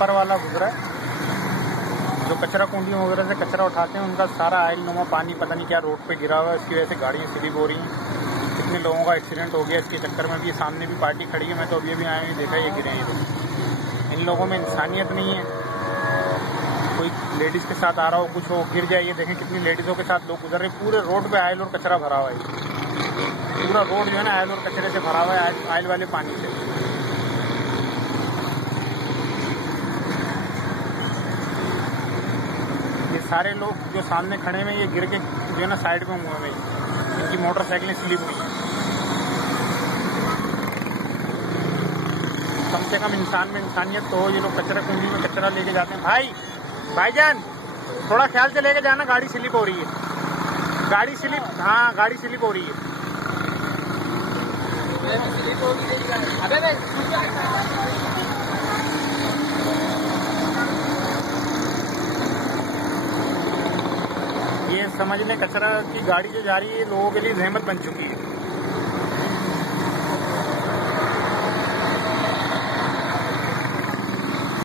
Dumper वाला गुजरा है जो कचरा कुंडियों वगैरह से कचरा उठाते हैं, उनका सारा आयल नुमा पानी पता नहीं क्या रोड पे गिरा हुआ है। इसकी वजह से गाड़ियाँ स्लिप हो रही हैं। कितने लोगों का एक्सीडेंट हो गया इसके चक्कर में भी। सामने भी पार्टी खड़ी है, मैं तो अभी आया हूँ, देखा ये गिरे हैं। तो इन लोगों में इंसानियत नहीं है। कोई लेडीज़ के साथ आ रहा हो, कुछ हो, गिर जाए। ये देखें कितनी लेडीज़ों के साथ लोग गुजर रहे। पूरे रोड पे आयल और कचरा भरा हुआ है। पूरा रोड जो है ना आयल और कचरे से भरा हुआ है, आयल वाले पानी से। ये सारे लोग जो सामने खड़े हुए, ये गिर के जो है ना साइड में हुए हैं। इनकी मोटरसाइकिलें स्लिप हुई। कम से कम इंसान में इंसानियत तो हो। ये लोग कचरा कुंडी में कचरा लेके जाते हैं। भाईजान थोड़ा ख्याल से लेके जाना, गाड़ी स्लिप हो रही है। गाड़ी स्लिप, हाँ गाड़ी स्लिप हो रही है। ये समझ लें कचरा की गाड़ी जो जा रही है लोगों के लिए जहमत बन चुकी है।